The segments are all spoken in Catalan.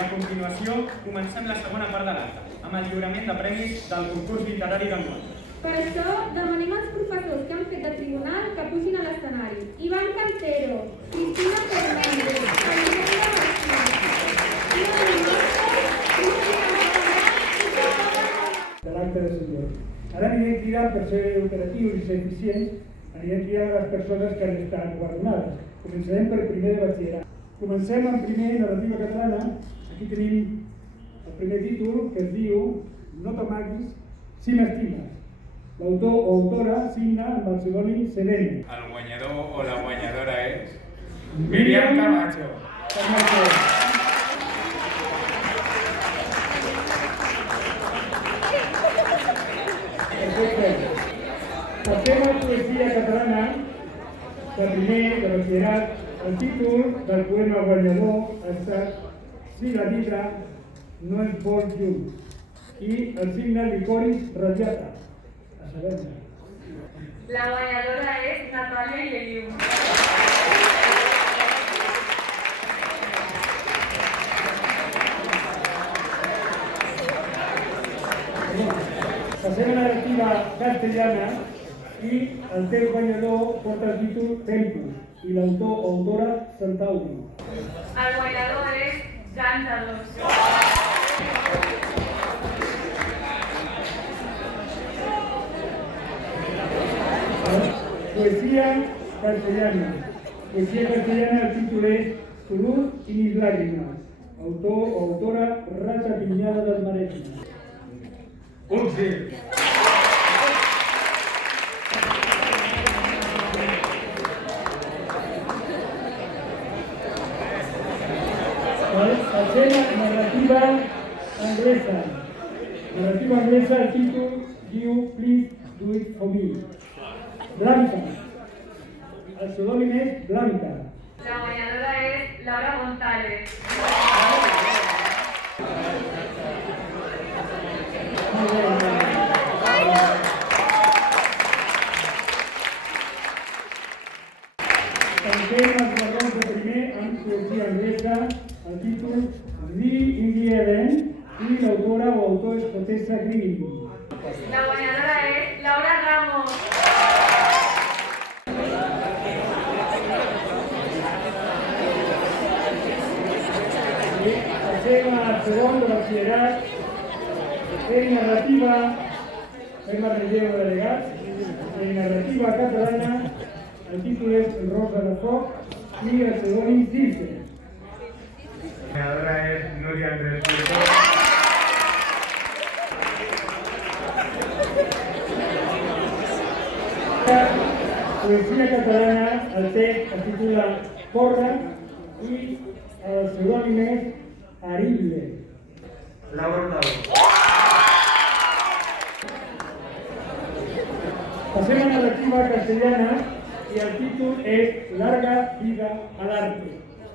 A continuació, comencem la segona part de l'acte, amb el lliurament de premis del concurs literari d'enguany. Per això, demanem als professors que han fet de tribunal que pugin a l'escenari. Iván Cantero, Cristina Fernández, Alejandra de l'acte de Sant Jordi. Ara anirem cridant, per ser operatius i ser eficients, anirem cridant les persones que han estat guardonades. Començarem per primer de batxillerat. Comencem amb primer narrativa catalana. Aquí tenim el primer títol, que es diu No t'amaguis si m'estimes. L'autor o autora signa amb el pseudònim Selene. El guanyador o la guanyadora és Míriam Camacho. Perfecte. Passem a poesia catalana de primer de batxillerat. El títol del poema guanyador ha estat Si la vida no ens vol lluny. I el signe Licoris Radiata. A saber-ne. La guanyadora és Natàlia Lleriu. Passem a la narrativa castellana i el teu guanyador porta el títol Tempus i l'autor o autora Santauri. El guanyador és Gàntalos. Poesía castellana. Poesía castellana, el título es Tu luz y mis lágrimas. Autor o autora Racha Piñada del Maresme. Un sí. Passem a narrativa anglesa. Narrativa anglesa, el títol diu Please do it for me. Blanca. El pseudònim és Blanca. La guanyadora és Laura González. Tanquem els guardons de primer amb poesia anglesa, el títol The in the Event i l'autora o autor escocesa Green. La guanyadora és Laura Ramos. Passem al segon de batxillerat. En narrativa, fem el relleu de delegats. En narrativa catalana, el títol és Rosa de Foc i el pseudònim Circe. La guanyadora és Núria Andrés Puerto. Poesia catalana, el text es titula Corre i el pseudònim és Arible. Laura Hurtado. Passem a narrativa castellana i el títol és Larga vida al arte.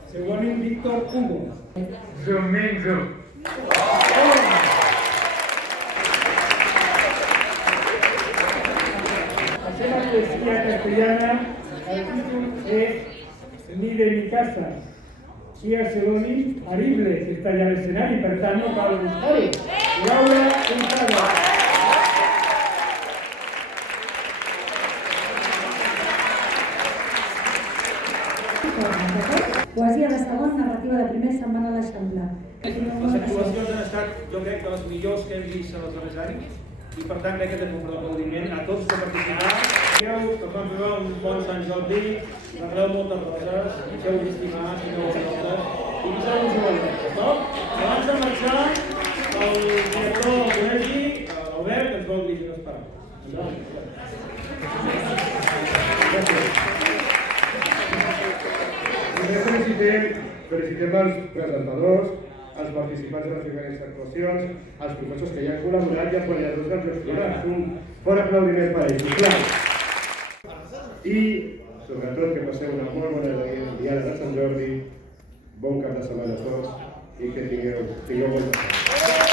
Pseudònim Víctor Hugo. Zomingo. Passem a poesia castellana, el títol és Ni de mi casa. I el pseudònim Arible, que està allà a l'escenari, per tant no cal buscar-ho. Laura Hurtado. Poesia de segon, narrativa de primer, setmana a l'Eixample. Les actuacions han estat, jo crec, de les millors que hem vist en els darrers anys i per tant crec que hem de fer un fort aplaudiment a tots que participaran. Creu que vam viure un bon Sant Jordi, regaleu moltes roses, feu estimats, feu roses i poseu-vos molt bé, d'acord? Abans de marxar, el director del col·legi, l'Albert, ens vol dir unes paraules. Felicitem els presentadors, els participants de les diferents actuacions, els professors que ja han col·laborat i els guanyadors dels Jocs Florals. Un fort aplaudiment per ells, sisplau. I, sobretot, que passeu una molt bona diada de Sant Jordi, bon cap de setmana a tots i que tingueu bon dia.